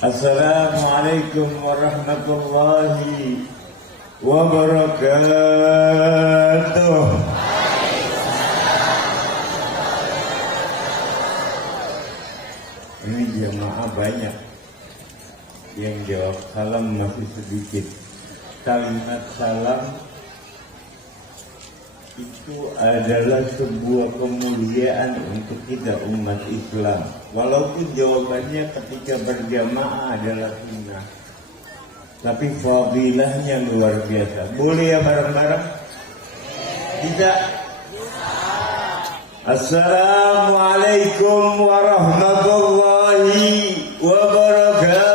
Assalamualaikum warahmatullahi wabarakatuh. Ini jemaah banyak yang jawab salam, masih sedikit. Kalimat salam itu adalah sebuah kemuliaan untuk kita umat Islam. Walaupun jawabannya ketika berjamaah adalah sunnah, tapi fadilahnya luar biasa. Boleh ya bareng-bareng? Bisa? Assalamualaikum warahmatullahi wabarakatuh.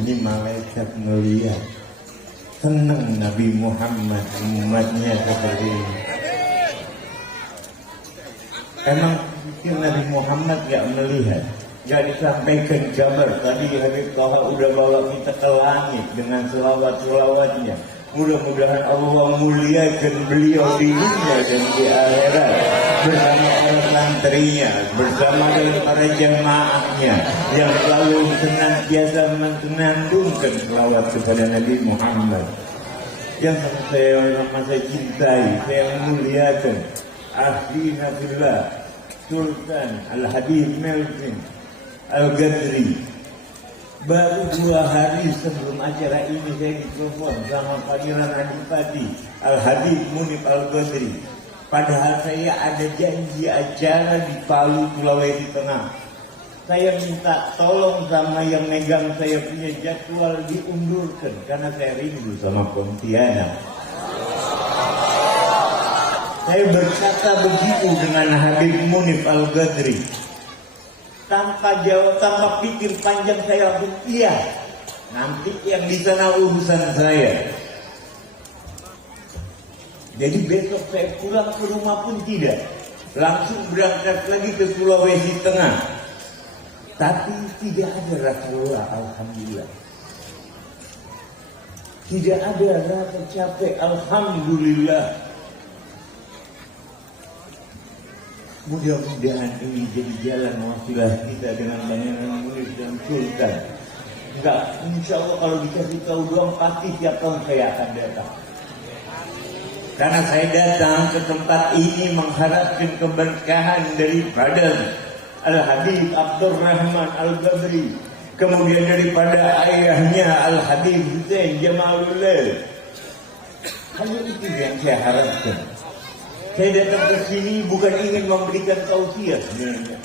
Ini malaikat melihat, senang Nabi Muhammad umatnya seperti ini. Emang pikir Nabi Muhammad gak melihat, gak disampaikan kabar. Tadi Habib Taha udah bawa kita ke langit dengan selawat-selawatnya. Mudah-mudahan Allah muliakan beliau di dunia dan di akhirat bersama para santrinya, bersama dengan para jemaahnya yang selalu senantiasa menanggungkan selawat kepada Nabi Muhammad. Yang saya cintai, saya muliakan ahli Nabiullah Sultan Al-Habib Melvin Al-Ghazali. Baru 2 hari sebelum acara ini saya ditelepon sama Pangeran Adipati Al-Habib Munif Al-Ghazali. Padahal saya ada janji acara di Palu, Sulawesi Tengah. Saya minta tolong sama yang megang saya punya jadwal diundurkan karena saya rindu sama Pontianak. Saya berkata begitu dengan Habib Munif Al-Ghazali. Tanpa jawab, tanpa pikir panjang saya langsung iya. Nanti yang di sana urusan saya. Jadi besok saya pulang ke rumah pun tidak. Langsung berangkat lagi ke Sulawesi Tengah. Tapi tidak ada Rasulullah, alhamdulillah. Tidak ada rasa capek, alhamdulillah. Mudah-mudahan ini jadi jalan wasilah kita dengan Pangeran Munif dan Sultan. Enggak, insya Allah kalau dikasih tahu doang pasti tiap tahun saya akan datang. Karena saya datang ke tempat ini mengharapkan keberkahan daripada Al-Habib Abdurrahman Al-Ghazali, kemudian daripada ayahnya Al-Habib Hussein Jamalullah. Hanya itu yang saya harapkan. Saya datang ke sini bukan ingin memberikan tausiah sebenarnya.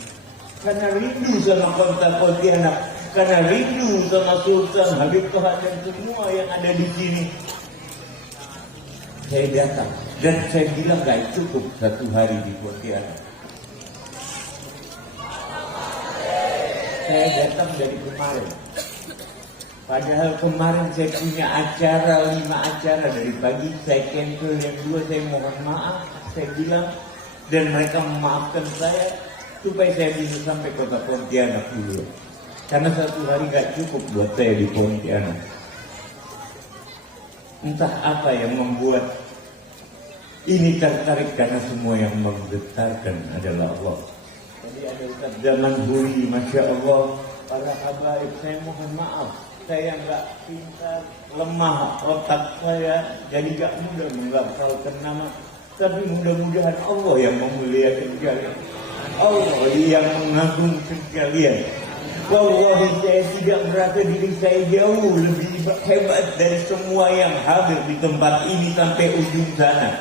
Karena rindu sama kota Pontianak, karena rindu sama Sultan Habib Taha dan semua yang ada di sini. Saya datang dan saya bilang gak cukup 1 hari di Pontianak. Saya datang dari kemarin. Padahal kemarin saya punya acara 5 acara dari pagi, saya cancel yang 2, saya mohon maaf, saya bilang, dan mereka memaafkan saya supaya saya bisa sampai kota Pontianak dulu. Karena 1 hari gak cukup buat saya di Pontianak. Entah apa yang membuat ini tertarik, karena semua yang menggetarkan adalah Allah. Tadi ada Ustaz Zaman Huri, Masya Allah, para habaib, saya mohon maaf. Saya nggak pintar, lemah otak saya, jadi gak mudah menghafalkan nama. Tapi mudah-mudahan Allah yang memuliakan kalian, Allah yang mengagungkan kalian. Wallahi saya tidak merasa diri saya jauh lebih hebat dari semua yang hadir di tempat ini sampai ujung sana.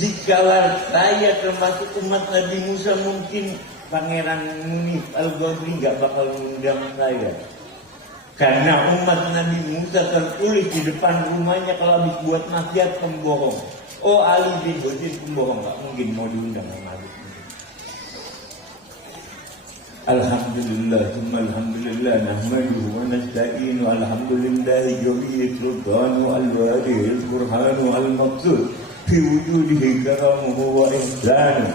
Jikalau saya termasuk umat Nabi Musa, mungkin Pangeran Munif Al-Ghazali gak bakal mengundang saya. Karena umat Nabi Musa tertulis di depan rumahnya kalau habis buat nasihat pembohong. Oh, Ali bin Husain pembohong, gak mungkin mau diundang sama Ali. Alhamdulillah, alhamdulillah, nahmaduhu wa nasta'inu, alhamdulillah, jami'i sultanu al-wadih, al-burhanu al-maqsud, fi wujudihi karamuhu wa ihsanu,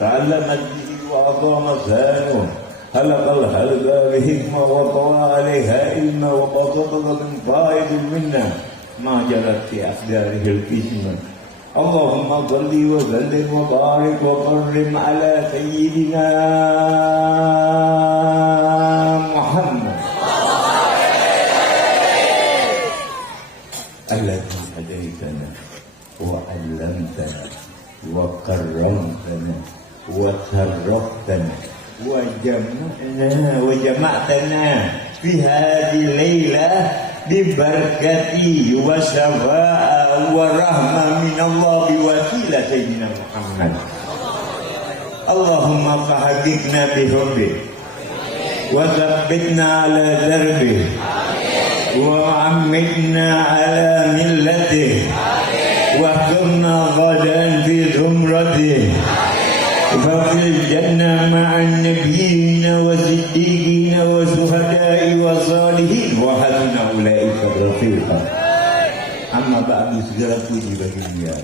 ta'allamat bihi wa adama zanuh. خلق الخلق بحكمة وطوى عليها علما وبسطها من فائد منا ما جرت في أقداره القسمة Allahumma shalli wa sallim wa barik wa karrim ala sayyidina Muhammad alladhi hadaitana wa 'allamtana wa karramtana wa sharraftana wa jama'tana fi hadhihi lailah bi barakati wa syafa'a wa rahmah min Allah bi wasilah sayyidina Muhammad. Allahumma fahaqqina bi hubbi wa tsabbitna ala darbi wa ammitna ala millati wa kunna ghadan fi zumrati fa fil jannah ma'an nabiyyin wa siddiqin wa syuhada'i wa salihin wa hasuna ulaika rafiqa. Amma ba'du, segala puji bagi Dia,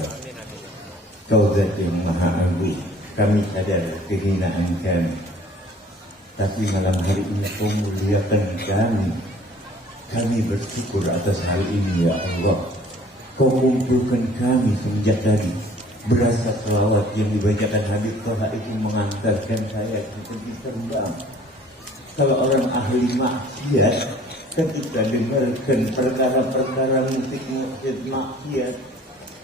Kau Zat yang Maha Agung. Kami sadar kehinaan kami, tapi malam hari ini Kau muliakan kami. Kami bersyukur atas hal ini, ya Allah. Kau kumpulkan kami semenjak tadi. Berasa selawat yang dibacakan Habib Toha itu mengantarkan saya seperti terbang. Kalau orang ahli maksiat, ketika dengarkan perkara-perkara musik maksiat,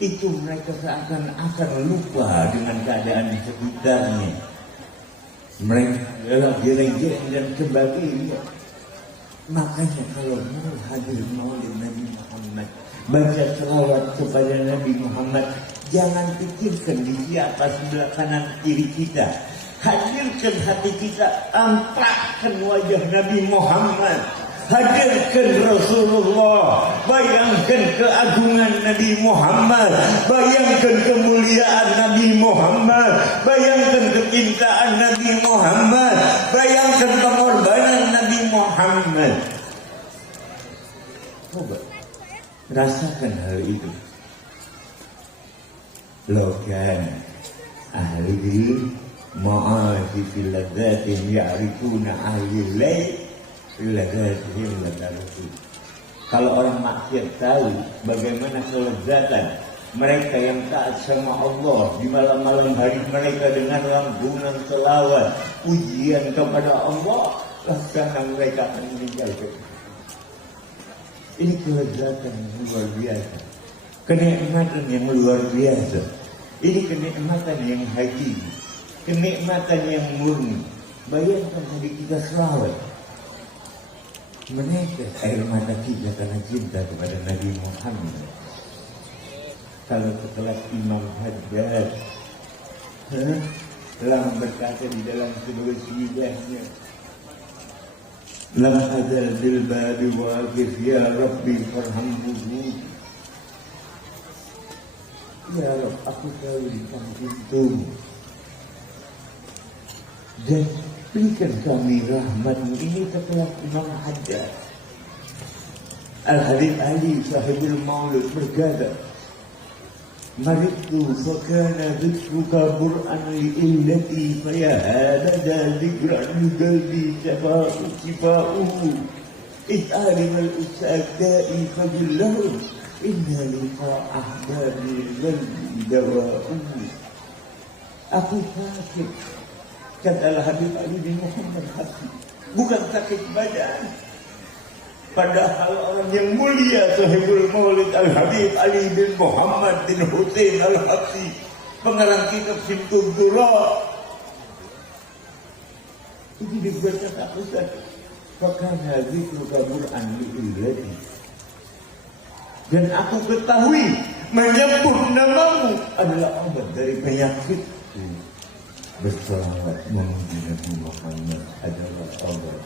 itu mereka seakan-akan lupa dengan keadaan di sekitarnya. Mereka adalah gereng-gereng dan sebagainya. Makanya kalau mau hadir maulid Nabi Muhammad, baca selawat kepada Nabi Muhammad, jangan pikirkan di siapa sebelah kanan kiri kita. Hadirkan hati kita, tampakkan wajah Nabi Muhammad. Hadirkan Rasulullah, bayangkan keagungan Nabi Muhammad, bayangkan kemuliaan Nabi Muhammad, bayangkan kecintaan Nabi Muhammad, bayangkan pengorbanan Nabi Muhammad. Coba rasakan hal itu. Lokan ahli ma'afi fil ladzatin ya'rifuna ahli layl ladzatin ladzatin. Kalau orang maksiat tahu bagaimana kelezatan mereka yang taat sama Allah di malam-malam hari mereka dengan lantunan selawat pujian kepada Allah, karena mereka akan meninggalkan. Ini kelezatan yang luar biasa, kenikmatan yang luar biasa. Ini kenikmatan yang hakiki, kenikmatan yang murni. Bayangkan tadi kita selawat, menetes air mata kita karena cinta kepada Nabi Muhammad. Kalau sekelas Imam Haddad telah berkata di dalam sebuah sidahnya, lam adal bil babi waqif ya Rabbi farhamhu. Ya Rabb, aku tahu di pintu dan berikan kami rahmat-Mu. Ini setelah Imam Haddad. Al-Habib Ali sahibul maulud berkata, maritu fakana dhikruka bur'an li'illati fayahadada dhikran ligalbi sifa'uhu is'alimal usagda'i fabillahum inna liqa ahbari galbi dawa'uhu. Aku sakit, kata Habib Ali bin Muhammad Habib, bukan sakit badan. Padahal orang yang mulia sahibul maulid Al-Habib Ali bin Muhammad bin Hussein Al-Habsi, pengarang kitab Simtul Dura, itu dibaca aku sakit. Fakana dzikru Qur'an li'illati, dan aku ketahui menyebut namamu adalah obat dari penyakitku. Berselawat memuji Nabi Muhammad adalah obat.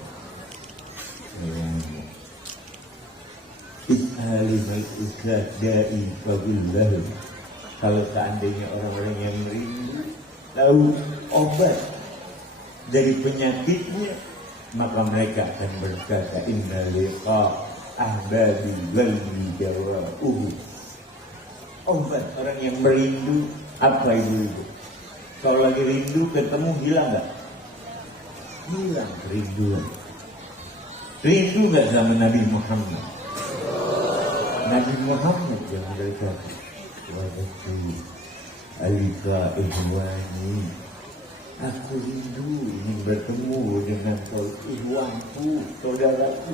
Is'alimul usad da'i fabillah. Kalau seandainya orang-orang yang merindu tahu obat dari penyakitnya, maka mereka akan berkata inna liqa ahbabi wal jawa'uhu. Obat orang yang merindu apa itu? Kalau lagi rindu ketemu hilang gak? Hilang kerinduan. Rindu gak sama Nabi Muhammad? Nabi Muhammad yang berkata, wajahku Alika ihwani, aku rindu ingin bertemu dengan kau ihwanku, saudaraku.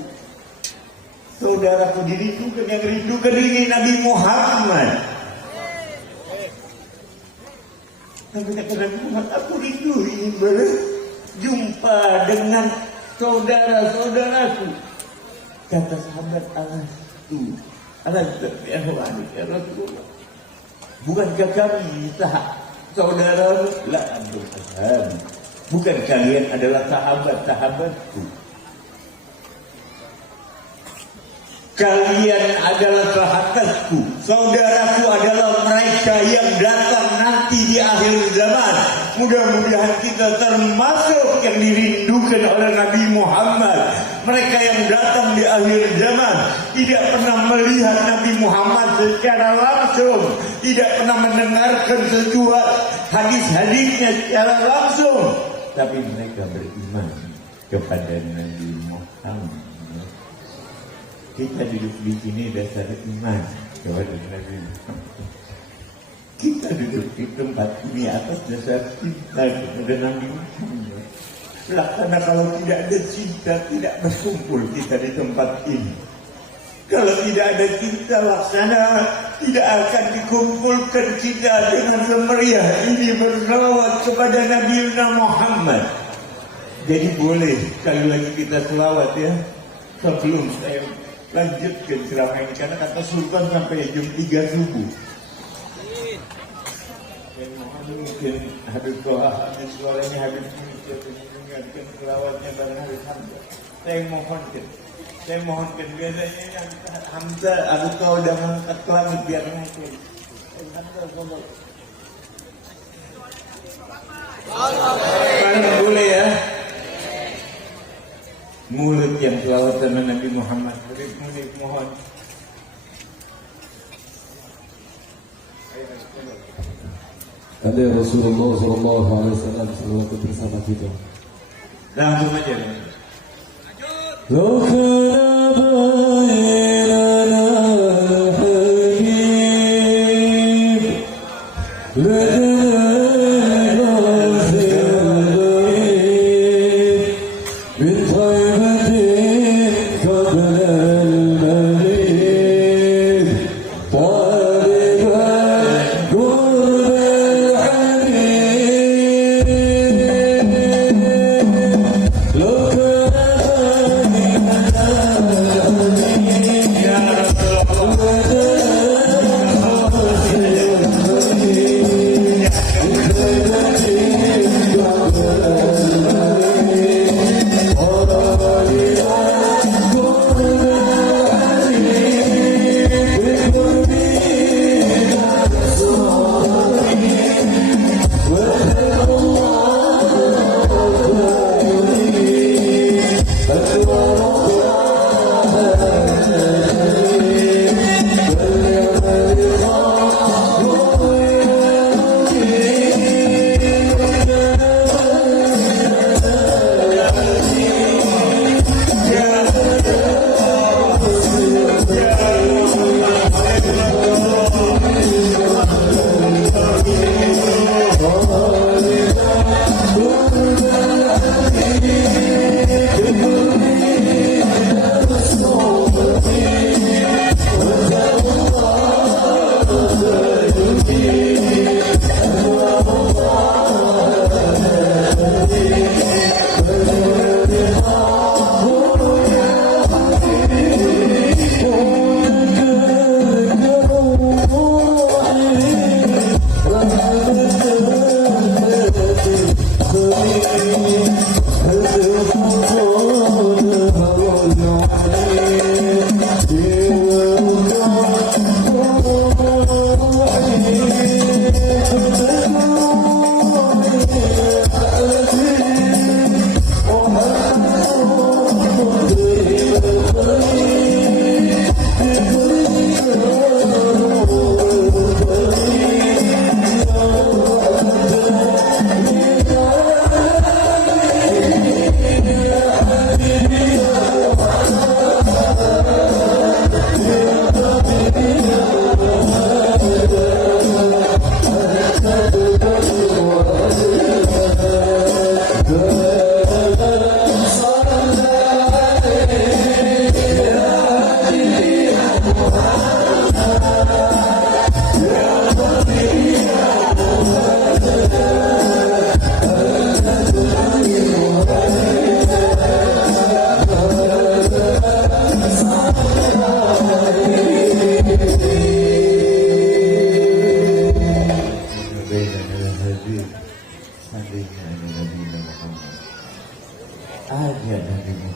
Saudaraku dirindukan, yang rindukan ini Nabi Muhammad. Tapi kata Nabi Muhammad, aku rindu ingin berjumpa dengan saudara-saudaraku. Kata sahabat, alastu ya Rasulullah, bukankah kami saudara? La antum ashabi, bukan kalian adalah sahabat-sahabatku. Kalian adalah sahabatku, saudaraku adalah mereka yang datang nanti di akhir zaman. Mudah-mudahan kita termasuk yang dirindukan oleh Nabi Muhammad. Mereka yang datang di akhir zaman tidak pernah melihat Nabi Muhammad secara langsung, tidak pernah mendengarkan sebuah hadis-hadisnya secara langsung, tapi mereka beriman kepada Nabi Muhammad. Kita duduk di sini dasar iman kepada Nabi Muhammad. Kita duduk di tempat ini atas dasar cinta kepada Nabi Muhammad. Laksana kalau tidak ada cinta, tidak berkumpul kita di tempat ini. Kalau tidak ada cinta, laksana tidak akan dikumpulkan kita dengan semeriah ini berselawat kepada Nabi Muhammad. Jadi boleh sekali lagi kita selawat ya. Sebelum saya lanjutkan ceramah ini, karena kata Sultan sampai jam 3 subuh. Dan mohon mungkin Habib Toha, Habib suaranya Habib mengingatkan selawatnya bareng Habib Hamzah. Saya mohonkan biasanya yang Hamzah Habib Toha udah mengangkat ke langit biar naik. Hamzah boleh ya. Mulut yang selawat sama Nabi Muhammad. Mulut mohon. Ada Rasulullah SAW selawat bersama kita. Langsung aja.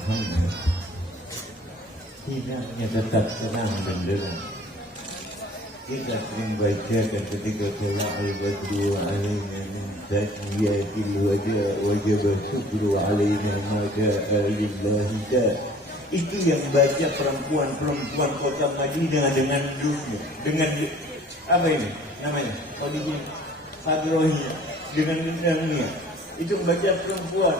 Muhammad tidaknya tetap senang dan derang. Kita sering baca dan ketika tolak al-badru alaina min tahiyatil wajah syukru alaina maka lillahi ta. Itu yang baca perempuan-perempuan kota Madinah dengan dunia, dengan apa ini namanya? Kodinya Hadrohnya dengan indahnya. Itu baca perempuan.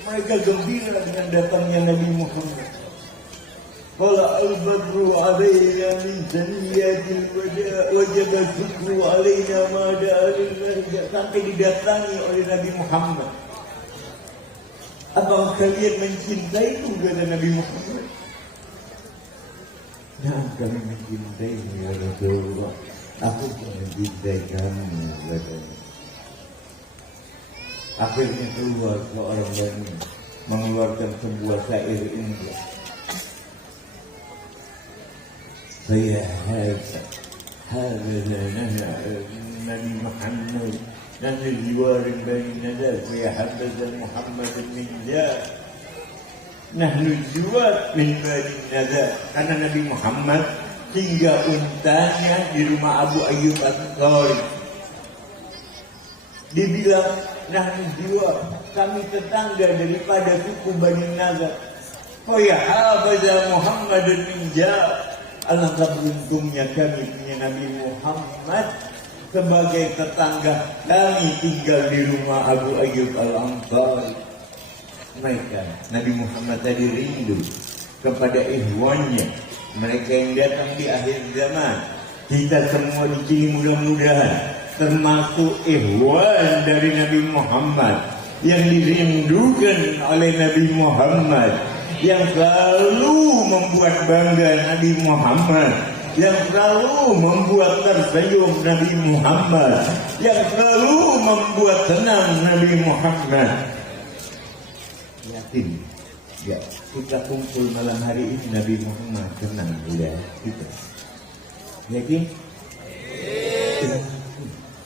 Mereka gembira dengan datangnya Nabi Muhammad. Qala al-badru alayna min zaniyatil wajib syukru alayna ma da'alillah. Sampai didatangi oleh Nabi Muhammad. Apakah kalian mencintai itu, kata Nabi Muhammad? Nah, kami mencintai ya Rasulullah. Aku mencintai kamu, katanya. Akhirnya keluar seorang Bani mengeluarkan sebuah syair ini. Saya هذا Nabi Muhammad dan jiwarin Bani Nadar saya habbaza Muhammad min Jar nahnu jiwar min Bani Nadar, karena Nabi Muhammad tinggal untanya di rumah Abu Ayyub Al-Ansari. Dibilang nahnu jiwar, kami tetangga daripada suku Bani Nadar. Ya habbaza Muhammad min Jar. Alangkah beruntungnya kami punya Nabi Muhammad sebagai tetangga. Kami tinggal di rumah Abu Ayyub Al-Ansari. Mereka, Nabi Muhammad tadi rindu kepada ikhwannya, mereka yang datang di akhir zaman. Kita semua di sini mudah-mudahan termasuk ikhwan dari Nabi Muhammad yang dirindukan oleh Nabi Muhammad, yang selalu membuat bangga Nabi Muhammad, yang selalu membuat tersenyum Nabi Muhammad, yang selalu membuat tenang Nabi Muhammad. Yakin, ya, kita kumpul malam hari ini Nabi Muhammad tenang ya kita. Yakin?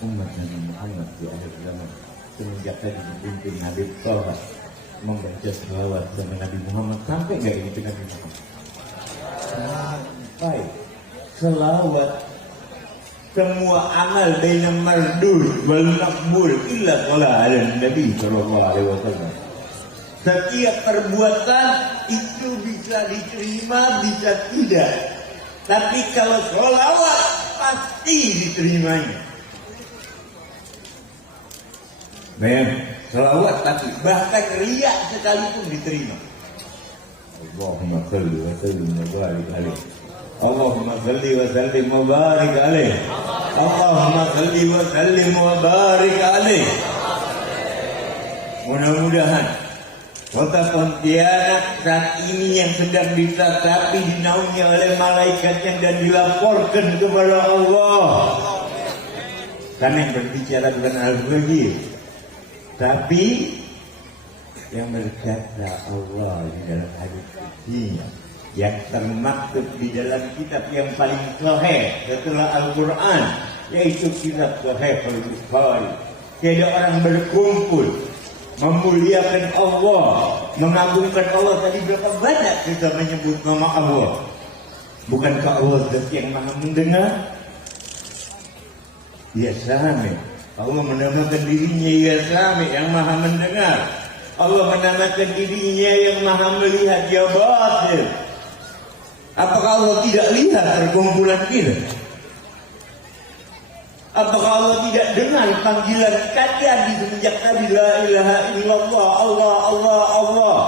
Umat Nabi Muhammad di akhir zaman semenjak tadi dipimpin Nabi Thaha membaca selawat sama Nabi Muhammad, sampai nggak ini ke Nabi Muhammad? Sampai. Selawat semua amal baina mardud wal maqbul illa qala ala Nabi sallallahu alaihi wasallam. Setiap perbuatan itu bisa diterima, bisa tidak. Tapi kalau selawat pasti diterimanya. Selawat tapi bahkan riak sekalipun diterima. Allahumma salli wa sallim wa barik alaih. Allahumma salli wa sallim wa barik alaih. Allahumma salli wa sallim wa barik alaih. Mudah-mudahan kota Pontianak saat ini yang sedang ditatapi dinaungi oleh malaikatnya dan dilaporkan kepada Allah. Karena yang berbicara bukan Al-Ghazir, tapi yang berkata Allah di dalam hadis ini, yang termaktub di dalam kitab yang paling sahih setelah Al-Quran, yaitu kitab Sahih Al-Bukhari. Tiada orang berkumpul memuliakan Allah, mengagungkan Allah. Tadi berapa banyak kita menyebut nama Allah? Bukankah Allah zat yang maha mendengar? Ya Sami. Allah menamakan dirinya Ya Sami, yang maha mendengar. Allah menamakan dirinya yang maha melihat, Ya Basir. Apakah Allah tidak lihat perkumpulan kita? Apakah Allah tidak dengar panggilan kalian di semenjak tadi la ilaha illallah, Allah, Allah, Allah?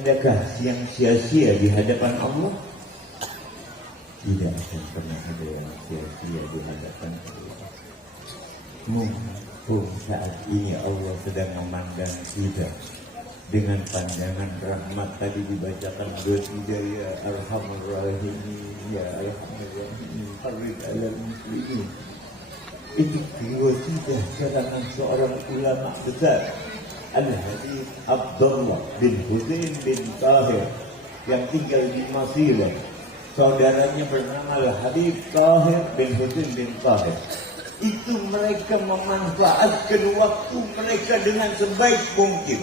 Adakah yang sia-sia di hadapan Allah? Tidak akan pernah ada yang sia-sia di hadapan Allah. Mumpung saat ini Allah sedang memandang kita dengan pandangan rahmat. Tadi dibacakan doa ya Arhamar Rahimin, ya Arhamar Rahimin, farid alal muslimin. Itu diwajidah karangan seorang ulama besar, Al-Habib Abdullah bin Husain bin Tahir, yang tinggal di Masirah. Saudaranya bernama Al-Habib Tahir bin Husain bin Tahir. Itu mereka memanfaatkan waktu mereka dengan sebaik mungkin.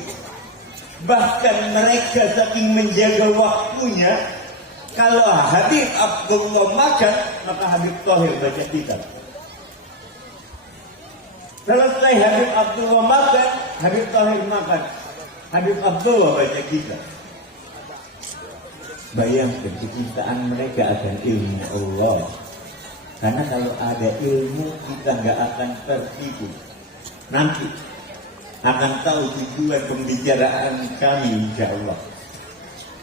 Bahkan mereka saking menjaga waktunya, kalau Habib Abdullah makan, maka Habib Thohir baca kitab. Selesai Habib Abdullah makan, Habib Thohir makan, Habib Abdullah baca kitab. Bayangkan kecintaan mereka akan ilmu Allah. Karena kalau ada ilmu, kita nggak akan tertipu. Nanti akan tahu tujuan pembicaraan kami, insya Allah.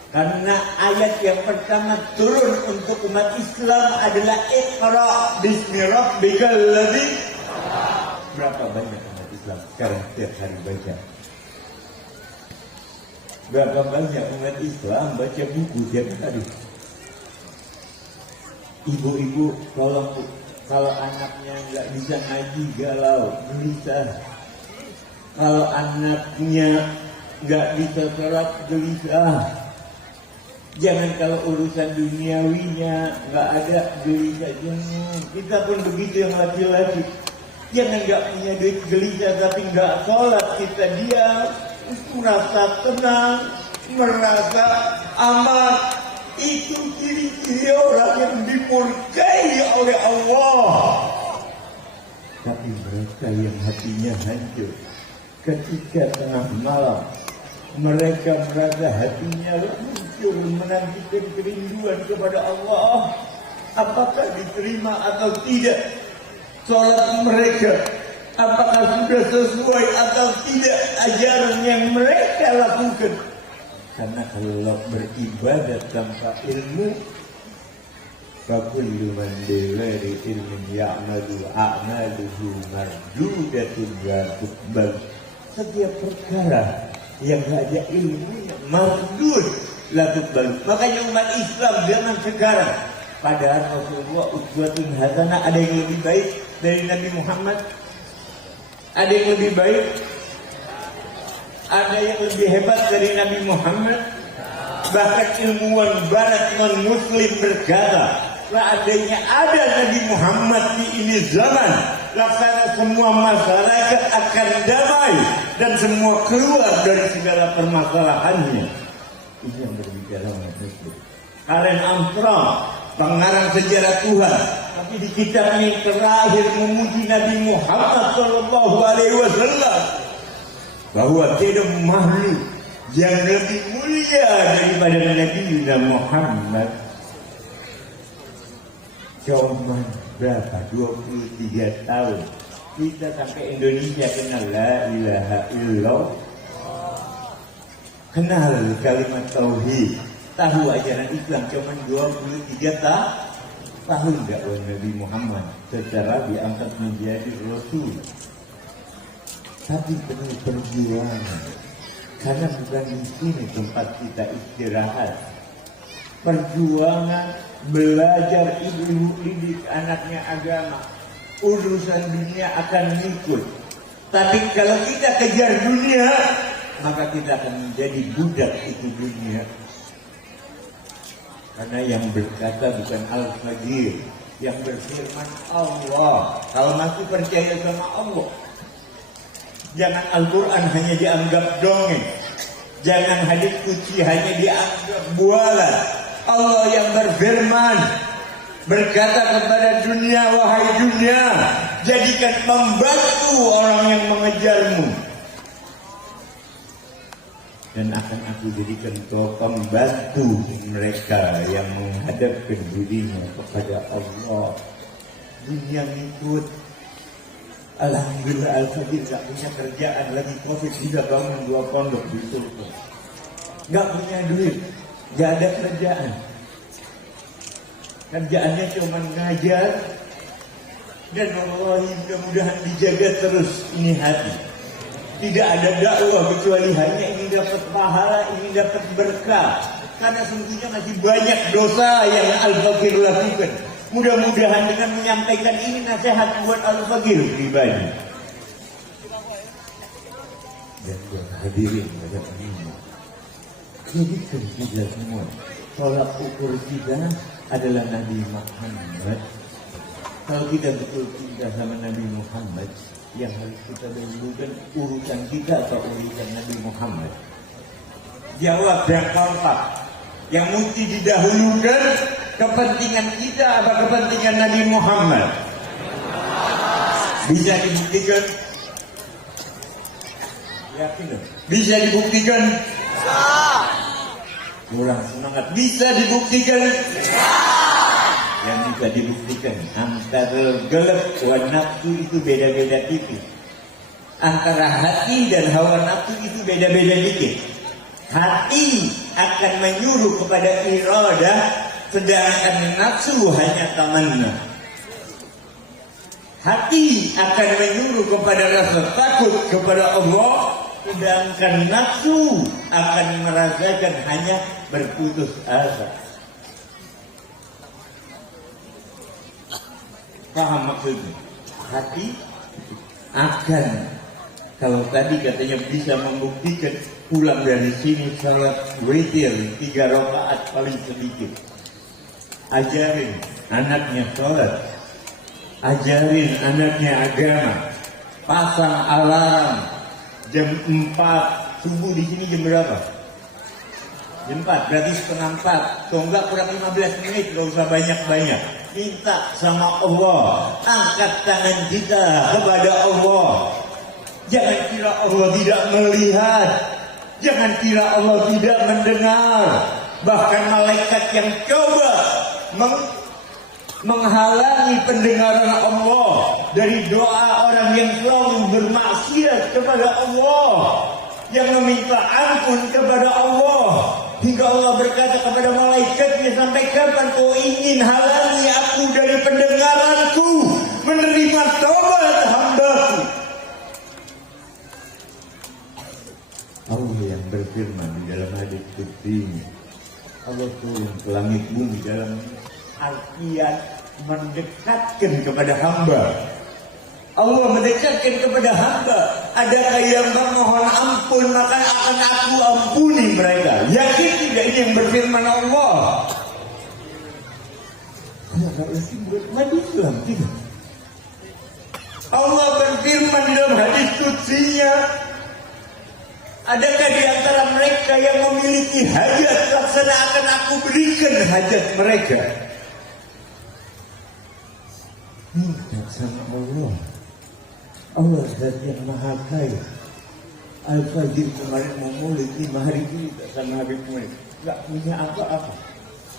Karena ayat yang pertama turun untuk umat Islam adalah Iqra bismi rabbikal ladzi. Berapa banyak umat Islam sekarang setiap hari baca? Berapa banyak umat Islam baca buku tiap hari? Ibu-ibu tolong, kalau anaknya nggak bisa ngaji galau, gelisah. Kalau anaknya nggak bisa sholat, gelisah. Jangan kalau urusan duniawinya nggak ada, gelisah. Jangan. Kita pun begitu yang laki-laki. Jangan nggak punya duit, gelisah tapi nggak sholat, kita diam, merasa tenang, merasa aman. Itu ciri-ciri orang yang dimurkai oleh Allah. Tapi mereka yang hatinya hancur, ketika tengah malam mereka merasa hatinya hancur, menantikan kerinduan kepada Allah. Apakah diterima atau tidak sholat mereka? Apakah sudah sesuai atau tidak ajaran yang mereka lakukan? Karena kalau beribadat tanpa ilmu, fakullu man bighairi ilmin ya'malu a'maluhu mardudatun la tuqbal. Setiap perkara yang tidak ada ilmunya mardud la tuqbal. Makanya umat Islam zaman sekarang, padahal Rasulullah uswatun hasanah, ada yang lebih baik dari Nabi Muhammad? Ada yang lebih baik? Ada yang lebih hebat dari Nabi Muhammad? Bahkan ilmuwan barat non-muslim berkata, seandainya ada Nabi Muhammad di ini zaman, laksana semua masyarakat akan damai dan semua keluar dari segala permasalahannya. Ini yang berbicara umat muslim. Karen Armstrong, pengarang sejarah Tuhan, tapi di kitab yang terakhir memuji Nabi Muhammad SAW, bahwa tidak makhluk yang lebih mulia daripada Nabi Muhammad. Cuma berapa? 23 tahun kita sampai Indonesia kenal la ilaha illallah, kenal kalimat tauhid, tahu ajaran Islam. Cuma 23 tahun dakwah Nabi Muhammad secara diangkat menjadi Rasul. Tapi perlu perjuangan, karena bukan di sini tempat kita istirahat. Perjuangan belajar, ibu didik anaknya agama, urusan dunia akan ikut. Tapi kalau kita kejar dunia, maka kita akan menjadi budak itu dunia. Karena yang berkata bukan Al-Faqir, yang berfirman Allah. Kalau masih percaya sama Allah, jangan Al-Quran hanya dianggap dongeng, jangan hadis suci hanya dianggap bualan. Allah yang berfirman, berkata kepada dunia, wahai dunia, jadikan membantu orang yang mengejarmu, dan akan aku jadikan kau pembantu mereka yang menghadapkan dirinya kepada Allah. Dunia ngikut. Alhamdulillah Al-Faqir gak punya kerjaan, lagi Covid sudah bangun 2 pondok di Sultan. Gak punya duit, gak ada kerjaan. Kerjaannya cuma ngajar, dan wallahi mudah-mudahan dijaga terus ini hati. Tidak ada dakwah kecuali hanya ingin dapat pahala, ingin dapat berkah. Karena sungguhnya masih banyak dosa yang Al-Faqir lakukan. Mudah-mudahan dengan menyampaikan ini nasihat buat Al-Faqir pribadi dan buat hadirin pada ini. Jadikan kita semua tolak ukur kita adalah Nabi Muhammad. Kalau kita betul cinta sama Nabi Muhammad, yang harus kita dahulukan urusan kita atau urusan Nabi Muhammad. Jawab yang kompak. Yang mesti didahulukan kepentingan kita apa kepentingan Nabi Muhammad? Bisa dibuktikan? Yakin? Bisa dibuktikan? Kurang semangat. Bisa dibuktikan? Yang bisa dibuktikan antara gelap dan nafsu itu beda-beda tipis. Antara hati dan hawa nafsu itu beda-beda dikit. Hati akan menyuruh kepada iradah, sedangkan nafsu hanya tamanna. Hati akan menyuruh kepada rasa takut kepada Allah, sedangkan nafsu akan merasakan hanya berputus asa. Paham maksudnya? Hati akan, kalau tadi katanya bisa membuktikan, pulang dari sini salat witir 3 rakaat paling sedikit. Ajarin anaknya salat, ajarin anaknya agama, pasang alarm jam 4 subuh di sini jam berapa? Jam 4, berarti setengah 4. Kalau enggak kurang 15 menit, gak usah banyak-banyak. Minta sama Allah, angkat tangan kita kepada Allah. Jangan kira Allah tidak melihat, jangan kira Allah tidak mendengar. Bahkan malaikat yang coba menghalangi pendengaran Allah dari doa orang yang selalu bermaksiat kepada Allah, yang meminta ampun kepada Allah, hingga Allah berkata kepada malaikatnya, sampai kapan kau ingin halangi aku dari pendengaranku, menerima taubat hambaku? Allah yang berfirman di dalam hadis qudsi ini, Allah turun ke langit bumi dalam artian mendekatkan kepada hamba. Allah mendekatkan kepada hamba. Adakah yang memohon ampun maka akan aku ampuni mereka? Yakin tidak ini yang berfirman Allah? Hadis Islam tidak. Allah berfirman di dalam hadis qudsinya, adakah di antara mereka yang memiliki hajat laksana akan aku berikan hajat mereka? Minta sama Allah. Allah zat yang maha kaya. Al-Fajr kemarin mau maulid 5 hari dulu sama Habib Muhammad. Gak punya apa-apa.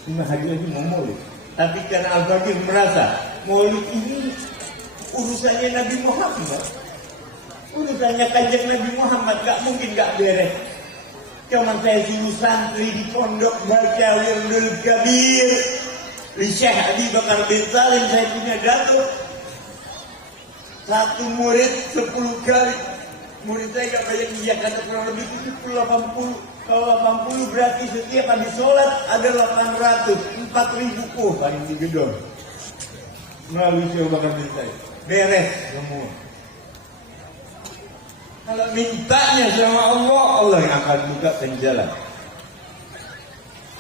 5 hari lagi mau maulid. Tapi karena Al-Fajr merasa maulid ini urusannya Nabi Muhammad, urusannya kanjeng Nabi Muhammad, gak mungkin gak beres. Cuman saya suruh santri di pondok baca Wirdul Kabir di Syekh Abi Bakar bin Salim, saya punya datuk. Satu murid 10 kali. Murid saya gak banyak, iya kata kurang lebih 70-80. Kalau 80 berarti setiap habis sholat ada 800, 4.000 paling di gedung. Melalui Syekh Bakar bin Salim. Beres semua. Kalau mintanya sama Allah, Allah yang akan buka jalan.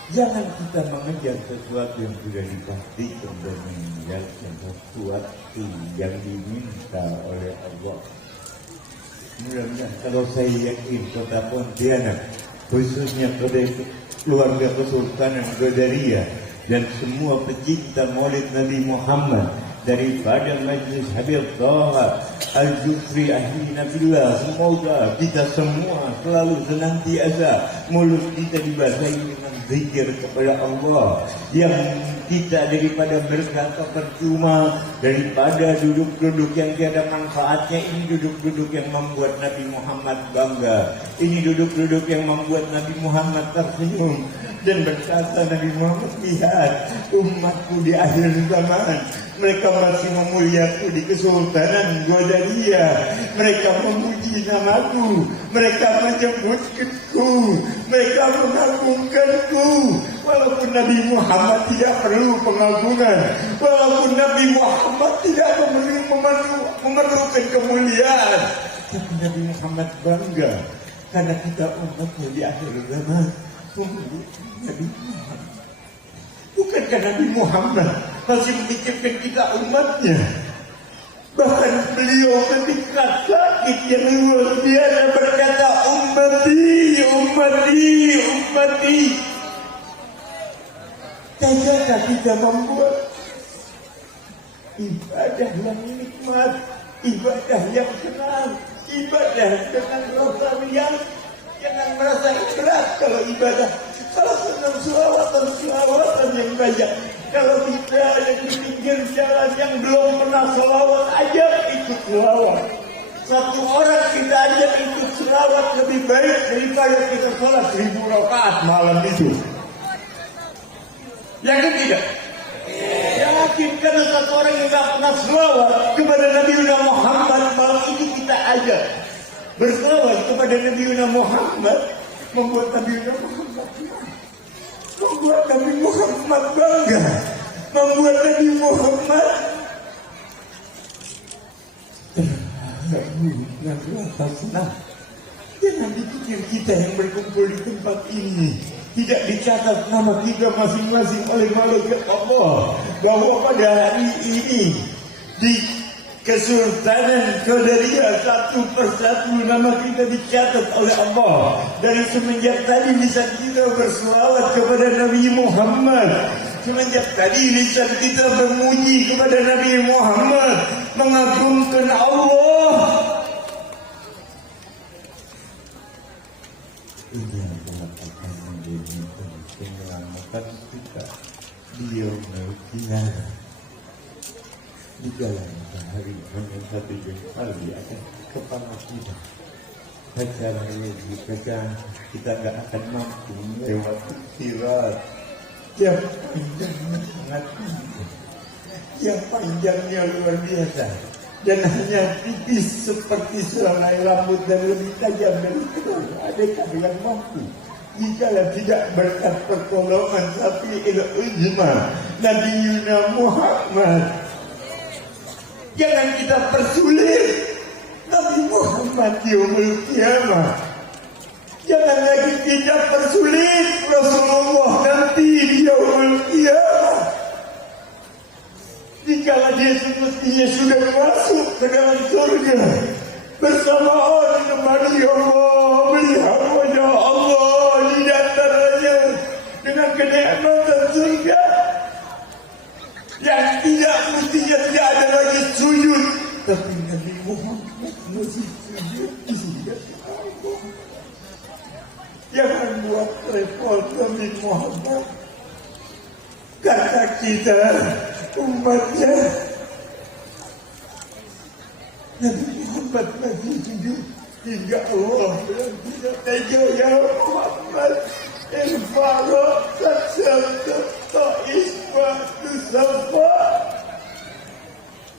Jangan kita mengejar sesuatu yang sudah dipastikan dan meninggalkan sesuatu yang diminta oleh Allah. Mudah-mudahan kalau saya yakin kota Pontianak, khususnya keluarga Kesultanan Qadariyah dan semua pecinta Maulid Nabi Muhammad, daripada Majlis Habib Taha Al-Jufri Ahli Nabilah, semoga kita semua selalu senantiasa mulut kita dibasahi dengan zikir kepada Allah, yang kita daripada berkata percuma, daripada duduk-duduk yang tiada manfaatnya. Ini duduk-duduk yang membuat Nabi Muhammad bangga, ini duduk-duduk yang membuat Nabi Muhammad tersenyum dan berkata, Nabi Muhammad, lihat umatku di akhir zaman, mereka masih memuliaku di Kesultanan Qadariyah, mereka memuji namaku, mereka menyebutkanku, mereka mengagungkanku. Walaupun Nabi Muhammad tidak perlu pengagungan, walaupun Nabi Muhammad tidak memerlukan kemuliaan, tapi Nabi Muhammad bangga karena kita umatnya di akhir zaman memuji Nabi Muhammad. Bukankah Nabi Muhammad masih memikirkan kita umatnya? Bahkan beliau ketika sakit yang luar biasa berkata, ummati, ummati, ummati. Tegakkah kita membuat ibadah yang nikmat, ibadah yang senang, ibadah dengan rasa riang. Jangan merasa berat kalau ibadah. Kalau senang selawatan yang banyak. Kalau kita yang di pinggir jalan yang belum pernah selawat, ajak ikut selawat. Satu orang kita ajak ikut selawat lebih baik daripada kita sholat 1000 rakaat malam itu. Yakin tidak? Yakin, karena satu orang yang tidak pernah selawat kepada Nabi Muhammad, malam itu kita ajak berselawat kepada Nabi Muhammad, membuat Nabi Muhammad bangga, membuat Nabi Muhammad dengan rasa senang. Jangan dipikir kita yang berkumpul di tempat ini tidak dicatat nama kita masing-masing oleh malaikat Allah, bahwa pada hari ini di Kesultanan Qadariyah satu persatu nama kita dicatat oleh Allah. Dari semenjak tadi lisan kita berselawat kepada Nabi Muhammad, semenjak tadi lisan kita memuji kepada Nabi Muhammad, mengagungkan Allah. Ini yang akan menjadi penyelamatan kita di yaumul qiyamah. Di dalam sehari hanya satu kali akan kepala kita. Acaranya jika kita nggak akan mampu melewati sirat yang panjangnya sangat tinggi, yang panjangnya luar biasa, dan hanya tipis seperti selai rambut dan lebih tajam dari telur. Adakah yang mampu? Jikalau tidak berkat pertolongan Safi'il Uzma Nabi Muhammad. Jangan kita persulit Nabi Muhammad yaumul qiyamah. Jangan lagi kita persulit Rasulullah nanti di yaumul qiyamah. Jikalau dia semestinya sudah masuk ke dalam surga bersamaan menemani Allah, melihat wajah Allah di antaranya dengan kenikmatan surga yang tidak mestinya tidak ada lagi sujud, tapi Nabi Muhammad masih sujud di surga Allah. Jangan buat repot Nabi Muhammad, karena kita umatnya. Nabi Muhammad masih sujud hingga Allah bilang tidak tega, ya Muhammad Ilfarok saksanta ta'isma tusafa.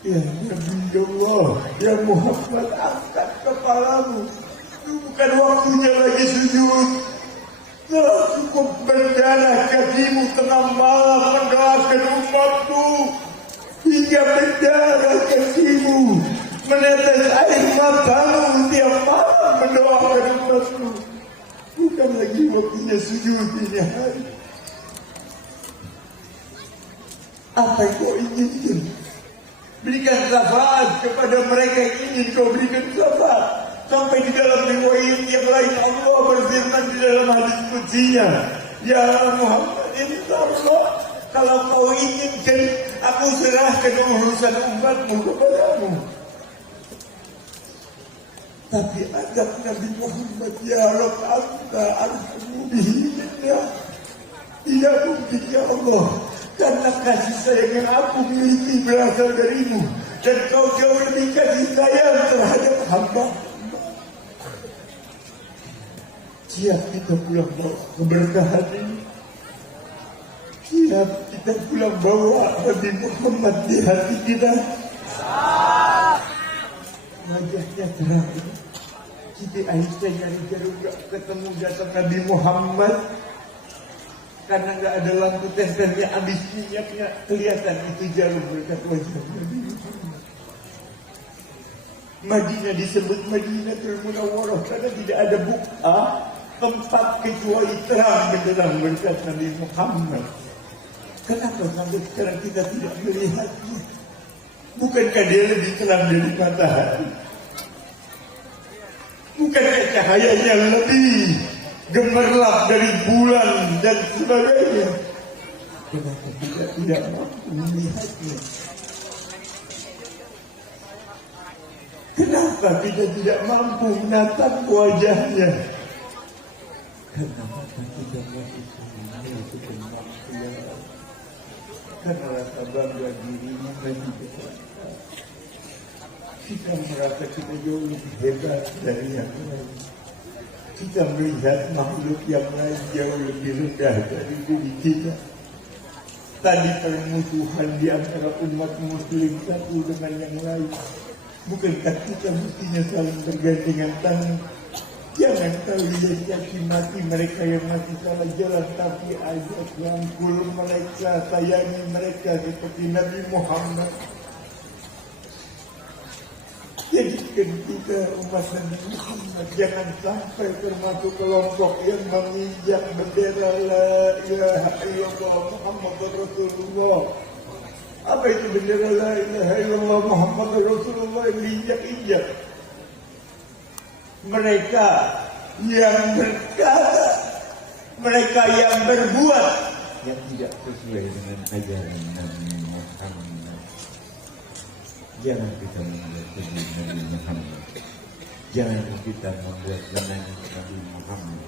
Ya Nabi Allah, ya Muhammad, angkat kepalamu. Itu bukan waktunya lagi sujud. Telah cukup berdarah kakimu tengah malam mendoakan umatmu, hingga berdarah kakimu, menetes air matamu tiap malam mendoakan umatmu. Bukan lagi waktunya sujud ini hari. Apa yang kau inginkan? Berikan syafaat kepada mereka yang ingin kau berikan syafaat. Sampai di dalam riwayat yang lain Allah berfirman di dalam hadis qudsinya, ya Muhammad, insyaallah kalau kau inginkan aku serahkan urusan umatmu kepadamu. Tapi adab Nabi Muhammad, ya Rabb anta arhamu bihi minna. Tidak mungkin ya Allah, karena kasih sayang yang aku miliki berasal darimu, dan kau jauh lebih kasih sayang terhadap hamba. Siap kita pulang bawa keberkahan ini. Siap kita pulang bawa Nabi Muhammad di hati kita. Wajahnya terang. Siti Aisyah nyari jarum gak ketemu, datang Nabi Muhammad. Karena gak ada lampu tendannya, habis minyaknya, kelihatan itu jarum berkat wajah Nabi Muhammad. Madinah disebut Madinatul Munawwarah karena tidak ada buka tempat kecuali terang benderang berkat Nabi Muhammad. Kenapa sampai sekarang kita tidak melihatnya? Bukankah dia lebih terang dari matahari? Bukankah cahayanya lebih gemerlap dari bulan dan sebagainya. Kenapa kita tidak mampu melihatnya? Kenapa kita tidak mampu menatap wajahnya? Karena mata kita masih belum mampu ya Allah. Karena rasa bangga dirinya masih besar. Kita merasa kita jauh lebih hebat dari yang lain. Kita melihat makhluk yang lain jauh lebih rendah dari diri kita. Tadi permusuhan di antara umat muslim satu dengan yang lain. Bukankah kita mestinya saling bergandengan tangan? Jangan kau lihat caci maki mereka yang masih salah jalan, tapi ajak rangkul mereka, sayangi mereka seperti Nabi Muhammad. Jadikan kita umat Nabi Muhammad jangan sampai termasuk kelompok yang menginjak bendera la ilaha illallah Muhammadur Rasulullah. Apa itu bendera la ilaha illallah Muhammadur Rasulullah yang diinjak-injak? Mereka yang berkata, mereka yang berbuat yang tidak sesuai dengan ajaran Nabi Muhammad. Jangan kita membuat diri Nabi Muhammad. Jangan kita membuat menangis Nabi Muhammad.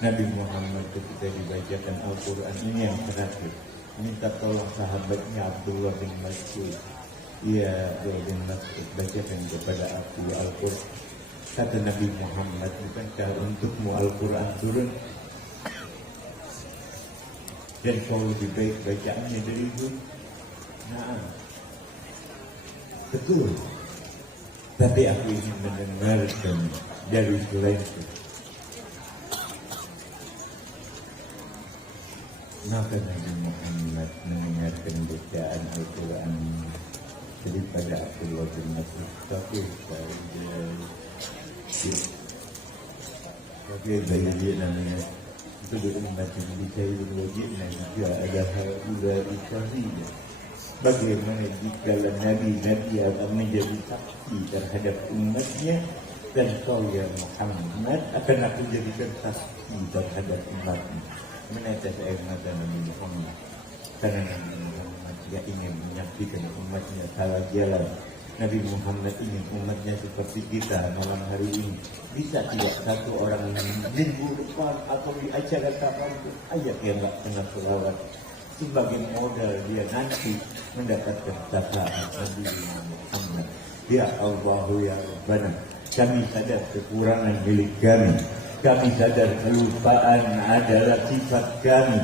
Nabi Muhammad ketika dibacakan Al-Quran ini yang terakhir, minta tolong sahabatnya Abdullah bin Mas'ud. Ya Abdullah bin Mas'ud, bacakan kepada aku Al-Quran. Kata Nabi Muhammad, bukankah untukmu Al-Quran turun? Dan kau lebih baik bacaannya dari itu? Nah, betul. Tapi aku ingin mendengarkan dari selainku. Maka Nabi Muhammad mendengarkan bacaan Al-Quran daripada Abdullah bin Mas'ud. Tapi dia namanya itu berumat yang dicari wajibnya juga ada hal ulari. Bagaimana jika Nabi akan menjadi saksi terhadap umatnya, dan kau ya Muhammad akan aku jadikan saksi terhadap umatnya. Menetes air mata Nabi Muhammad karena Nabi Muhammad tidak ingin menyaksikan umatnya salah jalan. Nabi Muhammad ingin umatnya seperti kita malam hari ini. Bisa tidak satu orang minggu depan atau di acara kapanpun ayat yang tak pernah selawat sebagai modal dia nanti mendapatkan syafaat Nabi Muhammad. Ya Allah ya Rabbana, kami sadar kekurangan milik kami. Kami sadar kelupaan adalah sifat kami,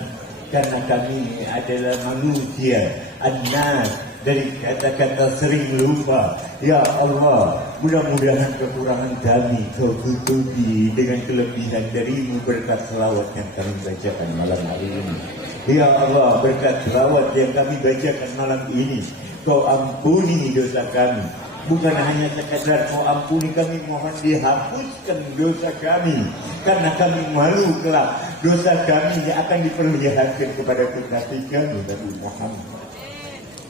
karena kami adalah manusia, an-nas, dari kata-kata sering lupa. Ya Allah, mudah-mudahan kekurangan kami kau tutupi dengan kelebihan darimu berkat selawat yang kami bacakan malam hari ini. Ya Allah, berkat selawat yang kami bacakan malam ini, kau ampuni dosa kami. Bukan hanya sekadar kau ampuni kami, mohon dihapuskan dosa kami, karena kami malu kelak dosa kami yang akan diperlihatkan kepada kekasih kami Nabi Muhammad.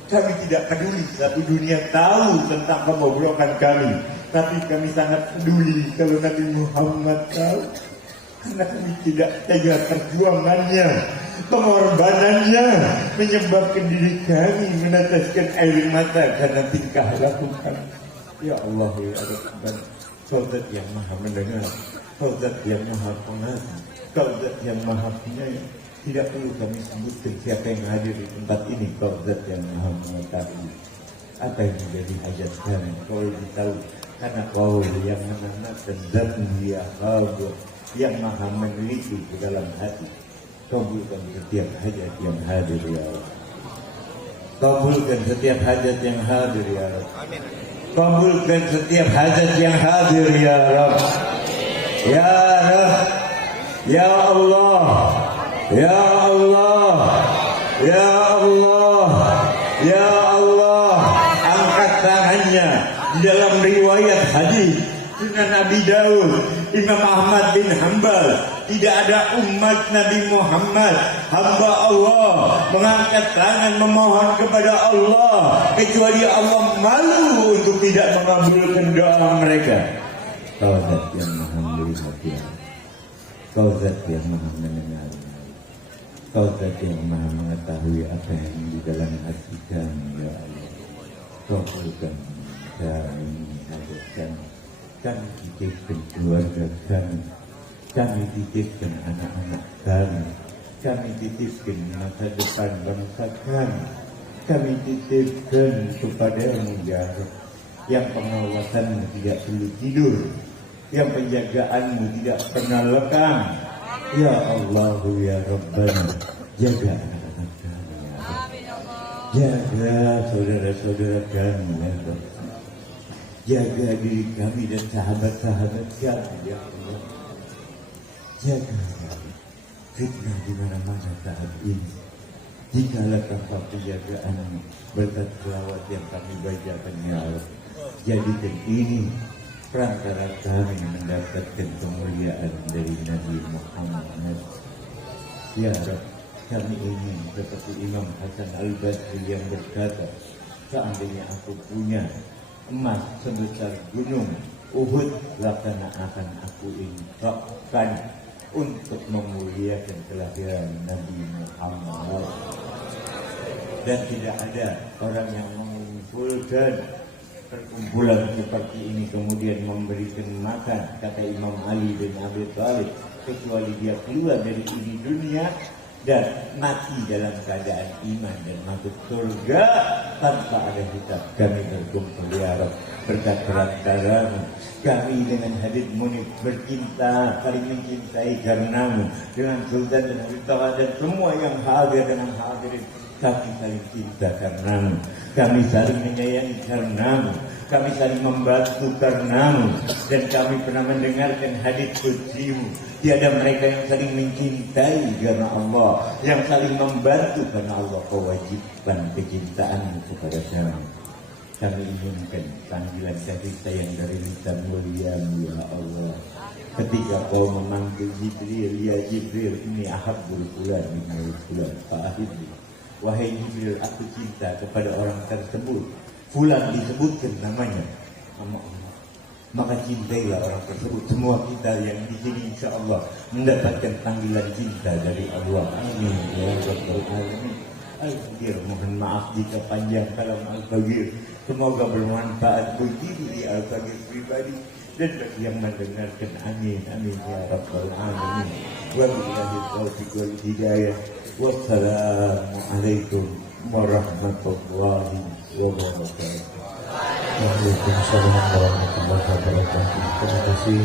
Kami tidak peduli satu dunia tahu tentang kebobrokan kami, tapi kami sangat peduli kalau Nabi Muhammad tahu, karena kami tidak tega perjuangannya, pengorbanannya menyebabkan diri kami meneteskan air mata karena tingkah laku kami. Ya Allah ya Rabban, Kau Zat yang Maha Mendengar, Kau Zat yang Maha Pengasih, Kau Zat yang Maha Penyayang. Tidak perlu kami sebutkan siapa yang hadir di tempat ini. Kau Zat yang Maha Mengetahui apa yang menjadi hajat kami. Kau lebih tahu, karena Kau yang menenangkan Zat Mulia Allah yang Maha meneliti ke dalam hati. Kabulkan setiap hajat yang hadir ya Allah. Kabulkan setiap hajat yang hadir ya Allah. Kabulkan setiap hajat yang hadir ya Rabb. Ya Rabb, ya Allah, ya Allah, ya Allah, ya Allah. Angkat tangannya di dalam riwayat hadis Sunan Abi Daud, Imam Ahmad bin Hanbal. Tidak ada umat Nabi Muhammad, hamba Allah, mengangkat tangan memohon kepada Allah kecuali Allah malu untuk tidak mengabulkan doa mereka. Kau Zat yang Maha melihat ya. Kau zat yang maha mendengar, Kau zat yang maha mengetahui apa yang di dalam hati kami, ya Allah. Kau bukan kami hajatkan, kami titipkan keluarga kami titipkan anak-anak kami titipkan masa depan bangsa kami titipkan kepadamu ya Rabb, yang pengawasanmu tidak perlu tidur, yang penjagaanmu tidak pernah lekang. Ya Allah ya Rabbana, jaga anak-anak kami ya Rabb. Jaga saudara-saudara kami ya Rabb. Jaga diri kami dan sahabat-sahabat kami ya Allah. Jaga kami. Fitnah di mana-mana saat ini. Jikalau tanpa penjagaan berkat selawat yang kami bacakan ya Allah, jadikan ini perantara kami mendapatkan kemuliaan dari Nabi Muhammad. Ya Rabb, kami ingin seperti Imam Hasan Al-Basri yang berkata, seandainya aku punya emas sebesar gunung Uhud, lakana akan aku infakkan untuk memuliakan kelahiran Nabi Muhammad. Dan tidak ada orang yang mengumpulkan perkumpulan seperti ini kemudian memberikan makan, kata Imam Ali bin Abi Thalib, kecuali dia keluar dari ini dunia dan mati dalam keadaan iman dan masuk surga tanpa ada hisab. Kami berkumpul ya Rabb berkat perantaramu, kami dengan Habib Munif bercinta, saling mencintai karenamu, dengan Sultan dan Habib Tawa dan semua yang hadir dengan hadirin, kami saling cinta karenamu, kami saling menyayangi karenamu, kami saling membantu karenamu, dan kami pernah mendengarkan hadits kutsimu, tiada mereka yang saling mencintai karena Allah, yang saling membantu karena Allah. Kau wajibkan kecintaanmu kepada kami. Kami inginkan panggilan kasih sayang dari lisan muliamu ya Allah. Ketika kau memanggil Jibril, ya Jibril, ini ahabbul fulan min fulan fa'ahibni. Wahai Jibril, aku cinta kepada orang tersebut. Fulan disebutkan namanya, nama Allah. Maka cintailah orang tersebut. Semua kita yang di sini insya Allah mendapatkan panggilan cinta dari Allah. Amin ya Rabbal Alamin. Al-Fagir, mohon maaf jika panjang kalam Al-Fagir. Semoga bermanfaat bagi diri Al-Fagir pribadi dan bagi yang mendengarkan. Amin amin ya Rabbal Alamin. Wabillahi taufiq wal hidayah. Wassalamualaikum warahmatullahi wabarakatuh. Waalaikumsalam warahmatullahi wabarakatuh. Terima kasih.